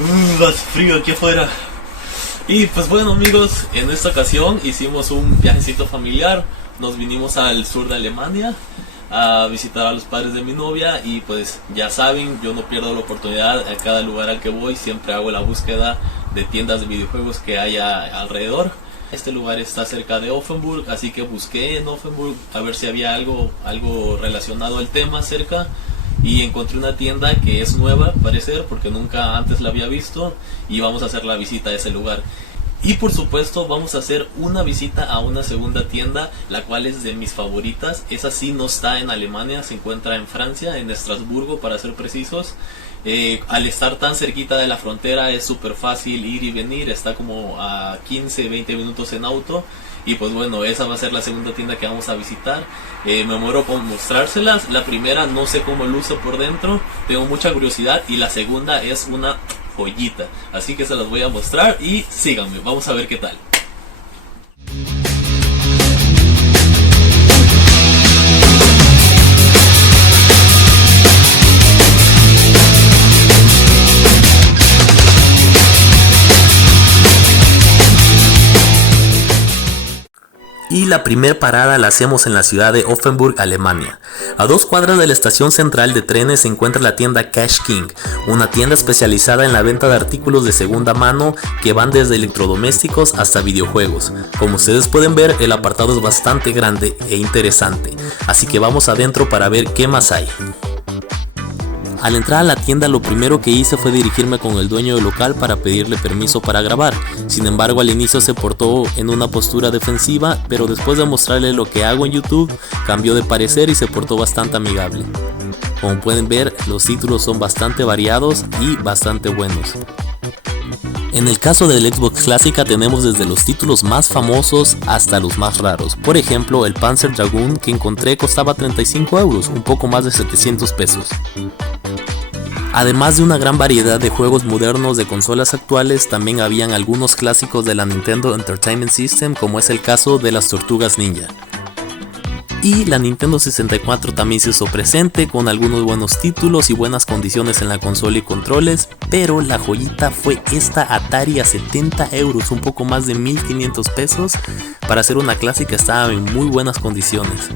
Hace frío aquí afuera. Y pues bueno amigos, en esta ocasión hicimos un viajecito familiar. Nos vinimos al sur de Alemania a visitar a los padres de mi novia. Y pues ya saben, yo no pierdo la oportunidad. A cada lugar al que voy siempre hago la búsqueda de tiendas de videojuegos que haya alrededor. Este lugar está cerca de Offenburg, así que busqué en Offenburg a ver si había algo relacionado al tema cerca. Y encontré una tienda que es nueva, al parecer, porque nunca antes la había visto. Y vamos a hacer la visita a ese lugar. Y por supuesto vamos a hacer una visita a una segunda tienda, la cual es de mis favoritas. Esa sí no está en Alemania, se encuentra en Francia, en Estrasburgo para ser precisos. Al estar tan cerquita de la frontera es súper fácil ir y venir, está como a 15-20 minutos en auto. Y pues bueno, esa va a ser la segunda tienda que vamos a visitar. Me muero por mostrárselas. La primera no sé cómo luce por dentro, tengo mucha curiosidad. Y la segunda es una joyita, así que se las voy a mostrar y síganme, vamos a ver qué tal. Y la primer parada la hacemos en la ciudad de Offenburg, Alemania. A 2 cuadras de la estación central de trenes se encuentra la tienda Cash King, una tienda especializada en la venta de artículos de segunda mano que van desde electrodomésticos hasta videojuegos. Como ustedes pueden ver, el apartado es bastante grande e interesante, así que vamos adentro para ver qué más hay. Al entrar a la tienda, lo primero que hice fue dirigirme con el dueño del local para pedirle permiso para grabar. Sin embargo, al inicio se portó en una postura defensiva, pero después de mostrarle lo que hago en YouTube, cambió de parecer y se portó bastante amigable. Como pueden ver, los títulos son bastante variados y bastante buenos. En el caso del Xbox clásica tenemos desde los títulos más famosos hasta los más raros. Por ejemplo, el Panzer Dragoon que encontré costaba 35 euros, un poco más de 700 pesos. Además de una gran variedad de juegos modernos de consolas actuales, también habían algunos clásicos de la Nintendo Entertainment System, como es el caso de las Tortugas Ninja. Y la Nintendo 64 también se hizo presente con algunos buenos títulos y buenas condiciones en la consola y controles, pero la joyita fue esta Atari a 70 euros, un poco más de 1500 pesos. Para ser una clásica estaba en muy buenas condiciones.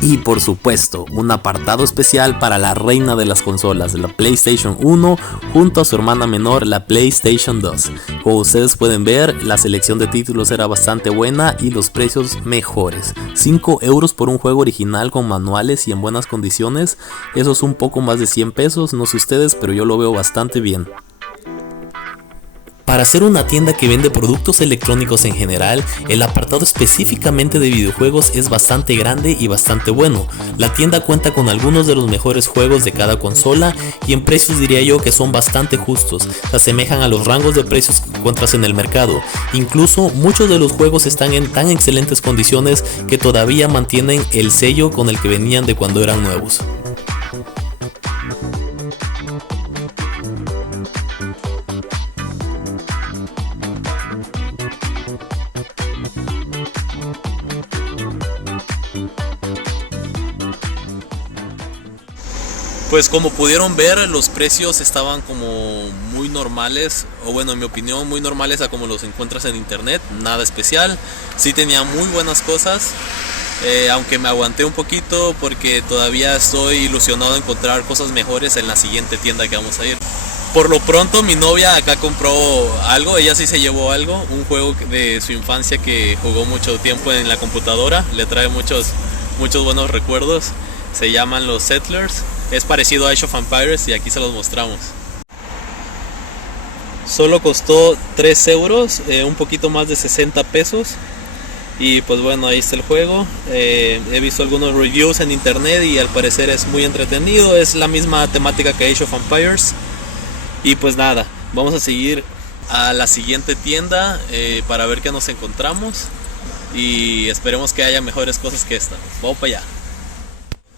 Y por supuesto, un apartado especial para la reina de las consolas, la PlayStation 1, junto a su hermana menor, la PlayStation 2. Como ustedes pueden ver, la selección de títulos era bastante buena y los precios mejores. 5 euros por un juego original con manuales y en buenas condiciones, eso es un poco más de 100 pesos, no sé ustedes, pero yo lo veo bastante bien. Para ser una tienda que vende productos electrónicos en general, el apartado específicamente de videojuegos es bastante grande y bastante bueno. La tienda cuenta con algunos de los mejores juegos de cada consola y en precios diría yo que son bastante justos, se asemejan a los rangos de precios que encuentras en el mercado. Incluso muchos de los juegos están en tan excelentes condiciones que todavía mantienen el sello con el que venían de cuando eran nuevos. Pues como pudieron ver, los precios estaban como muy normales, o bueno, en mi opinión muy normales a como los encuentras en internet, nada especial. Sí tenía muy buenas cosas, aunque me aguanté un poquito porque todavía estoy ilusionado de encontrar cosas mejores en la siguiente tienda que vamos a ir. Por lo pronto mi novia acá compró algo, ella sí se llevó algo, un juego de su infancia que jugó mucho tiempo en la computadora, le trae muchos buenos recuerdos, se llaman los Settlers. Es parecido a Age of Empires y aquí se los mostramos. Solo costó 3 euros, un poquito más de 60 pesos. Y pues bueno, ahí está el juego. He visto algunos reviews en internet y al parecer es muy entretenido. Es la misma temática que Age of Empires. Y pues nada, vamos a seguir a la siguiente tienda para ver qué nos encontramos. Y esperemos que haya mejores cosas que esta. Vamos para allá.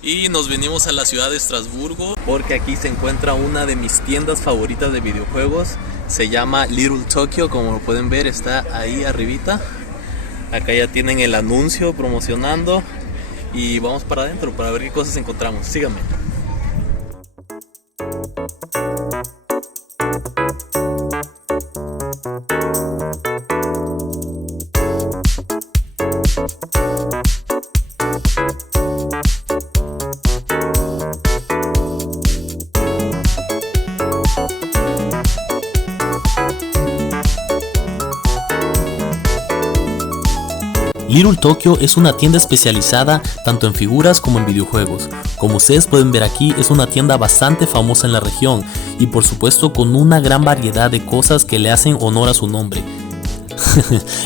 Y nos venimos a la ciudad de Estrasburgo porque aquí se encuentra una de mis tiendas favoritas de videojuegos. Se llama Little Tokyo, como lo pueden ver está ahí arribita. Acá ya tienen el anuncio promocionando y vamos para adentro para ver qué cosas encontramos. Síganme. Little Tokyo es una tienda especializada tanto en figuras como en videojuegos. Como ustedes pueden ver aquí, es una tienda bastante famosa en la región y por supuesto con una gran variedad de cosas que le hacen honor a su nombre.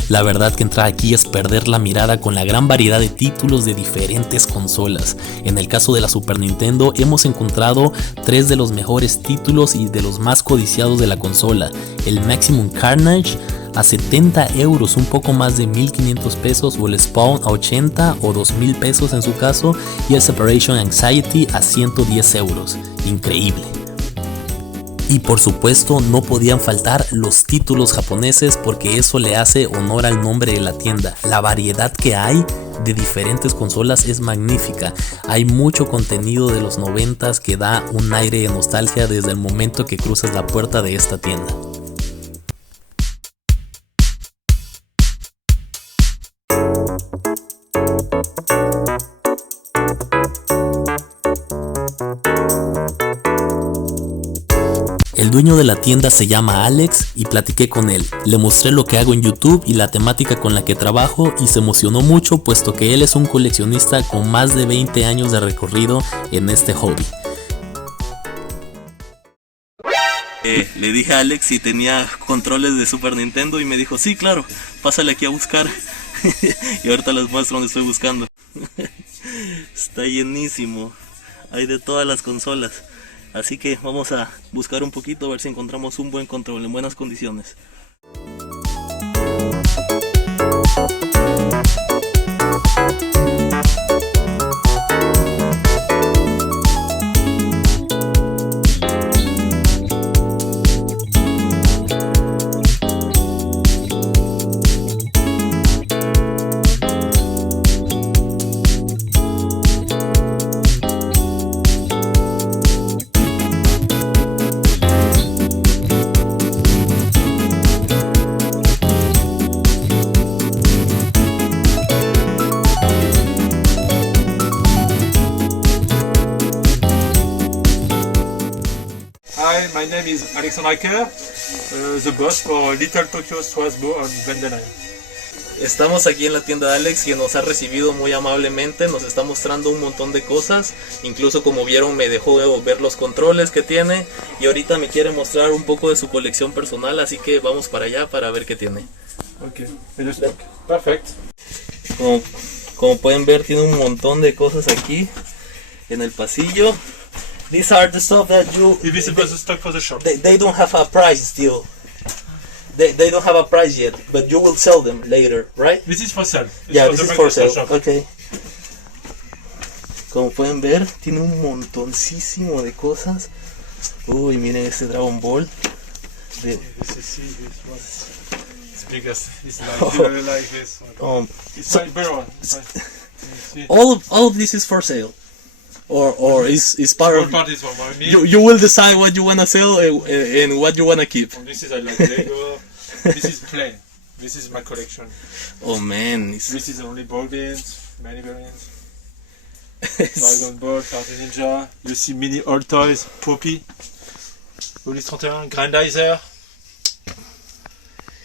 La verdad que entrar aquí es perder la mirada con la gran variedad de títulos de diferentes consolas. En el caso de la Super Nintendo hemos encontrado 3 de los mejores títulos y de los más codiciados de la consola: el Maximum Carnage a 70 euros, un poco más de 1500 pesos, o el Spawn a 80 o 2000 pesos en su caso, y el Separation Anxiety a 110 euros. Increíble. Y por supuesto no podían faltar los títulos japoneses, porque eso le hace honor al nombre de la tienda. La variedad que hay de diferentes consolas es magnífica. Hay mucho contenido de los 90s que da un aire de nostalgia desde el momento que cruzas la puerta de esta tienda. El dueño de la tienda se llama Alex y platiqué con él. Le mostré lo que hago en YouTube y la temática con la que trabajo y se emocionó mucho, puesto que él es un coleccionista con más de 20 años de recorrido en este hobby. Le dije a Alex si tenía controles de Super Nintendo y me dijo sí, claro, pásale aquí a buscar. Y ahorita les muestro donde estoy buscando. Está llenísimo, hay de todas las consolas. Así que vamos a buscar un poquito a ver si encontramos un buen control en buenas condiciones. Hi, my name is Alexandre Acker, the boss for Little Tokyo Strasbourg on Vendenheim. Estamos aquí en la tienda de Alex, quien nos ha recibido muy amablemente, nos está mostrando un montón de cosas, incluso como vieron me dejó ver los controles que tiene y ahorita me quiere mostrar un poco de su colección personal, así que vamos para allá para ver qué tiene. Ok, perfect. Como pueden ver, tiene un montón de cosas aquí en el pasillo. These are the stuff that This was the stock for the shop. they don't have a price still. They don't have a price yet, but you will sell them later, right? This is for sale. This is for sale. Okay. Como pueden ver, tiene un montoncísimo de cosas. Uy, miren este Dragon Ball. This biggest. It's like this one. It's like better. All of this is for sale, or is part All of. parties for me. You will decide what you wanna sell and what you wanna keep. This is I like Lego. This is plain. This is my collection. Oh man, This is only ball games, many variants. Dragon Ball, Party Ninja. You see mini old toys, Poppy, Ulysse 31, Grandizer,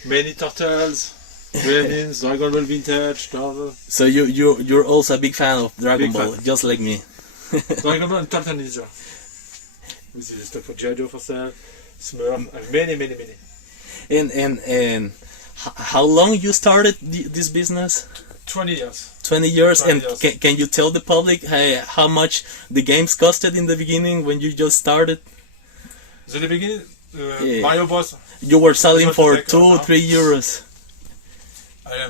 many turtles, Gremlins, Dragon Ball Vintage, Turtle, so you're also a big fan of Dragon Big Ball, fan. just like me. Dragon Ball and Turtle Ninja. This is stuff for G.I. Joe for sale, Smurf, many. And how long you started this business? 20 years. 20 years. 20 And years. can you tell the public how much the games costed in the beginning when you just started? So the beginning, Yeah. Mario Bros. You were selling What for to take 2 out now? 3 euros.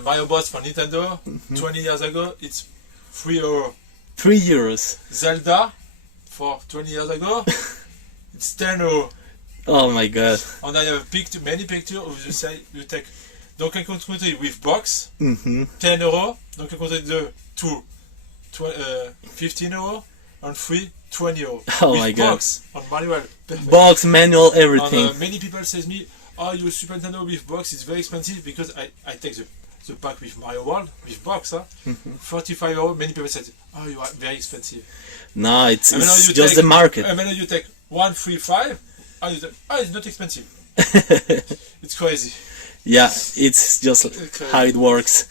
Mario Bros. For Nintendo, 20 years ago, it's 3 euro. 3 euros. Zelda, for 20 years ago, it's 10 euro. Oh my god. And I have many pictures of the say you take Donkey Kong Country with box, 10 euro, Donkey Kong Country 2, 15 euro, and 3, 20 euro. Oh with my god. box and manual, perfect. Box, manual, everything. And many people says me, oh, your Super Nintendo with box is very expensive because I take the pack with Mario World with box, 45 euro. Many people said, oh, you are very expensive. No, it's And when just you take, the market. And when you take 135, you say, oh, it's not expensive. It's crazy. Yeah, it's just how it works.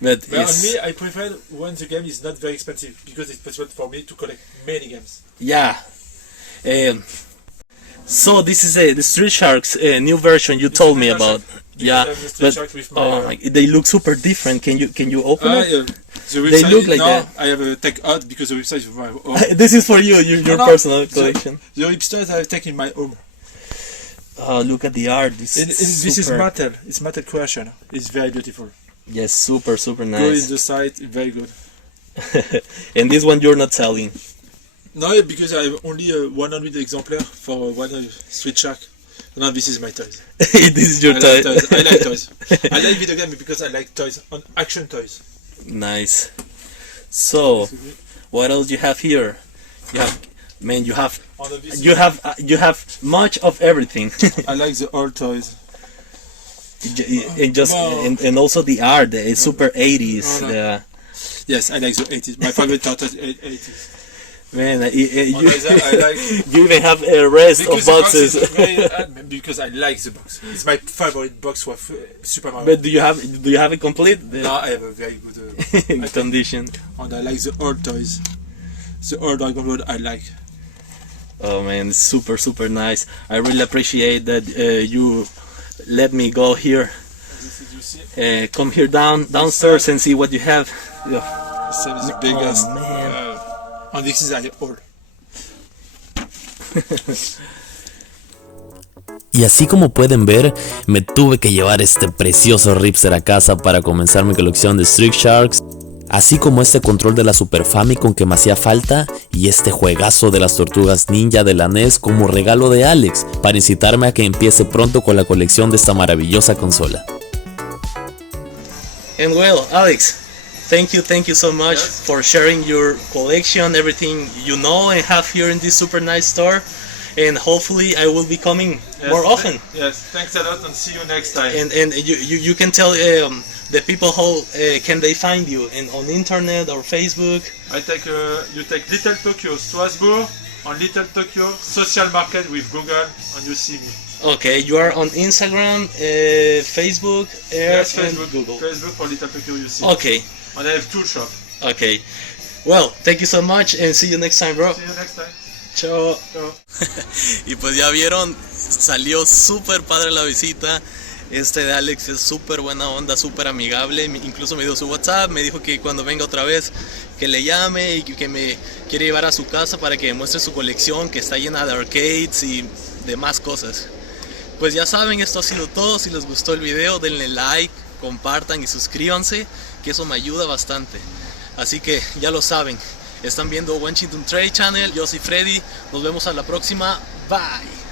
But But on it's, me, I prefer when the game is not very expensive because it's possible for me to collect many games. yeah. So this is the Street Sharks new version you told me Street about. Shark. Yeah, This is the Street but Shark with my, oh my, they look super different. Can you open it? The website, They look like now that. I have a tech out because the website is my home. This is for you, your No, personal the- collection. The hipsters I have taken my home. Oh, look at the art. This, This is super- metal. It's metal creation. It's very beautiful. Yes, super Go in nice. the site. Very good. And this one you're not selling. No, because I have only 100 exemplars for one Street Shark. No, this is my toys. This is your I toy. like toys. I like toys. I like video games because I like toys. On action toys. Nice. So, what else you have here? You have, man, you have On the VC, you have much of everything. I like the old toys. And just No. and also the art, the super 80s. No, no. The, Yes, I like the 80s. My favorite turtle is 80s. man, On you, the other, I like you even have a rest of because the box boxes. is very, because I like the box. It's my favorite box for Super Mario. But do you have it complete? Now I have a very good In condition. and I like the old toys. The old Dragon Ball I like. Oh man, it's super nice. I really appreciate that you let me go here. This is, you see, Come here downstairs and see what you have. Yeah. same as the biggest. Oh, man. And this is old. Y así como pueden ver, me tuve que llevar este precioso Ripster a casa para comenzar mi colección de Street Sharks, así como este control de la Super Famicom que me hacía falta y este juegazo de las Tortugas Ninja de la NES como regalo de Alex para incitarme a que empiece pronto con la colección de esta maravillosa consola. And well, Alex, thank you so much for sharing your collection, everything you know and have here in this super nice store. And hopefully I will be coming more often. Yes, thanks a lot and see you next time. And you can tell the people how can they find you on internet or Facebook. I take you take Little Tokyo Strasbourg on Little Tokyo Social Market with Google and you see me. Okay, you are on Instagram, Facebook, Yes, and Facebook, Google. Facebook for Little Tokyo you see. Okay, And I have two shops. okay. Well, thank you so much and see you next time, bro. See you next time. Chao. Ciao. Y pues ya vieron, salió súper padre la visita. Este de Alex es súper buena onda, súper amigable. Incluso me dio su WhatsApp, me dijo que cuando venga otra vez que le llame y que me quiere llevar a su casa para que muestre su colección que está llena de arcades y demás cosas. Pues ya saben, esto ha sido todo. Si les gustó el video, denle like, compartan y suscríbanse, que eso me ayuda bastante. Así que ya lo saben, están viendo Washington Trade Channel, yo soy Freddy, nos vemos a la próxima, bye.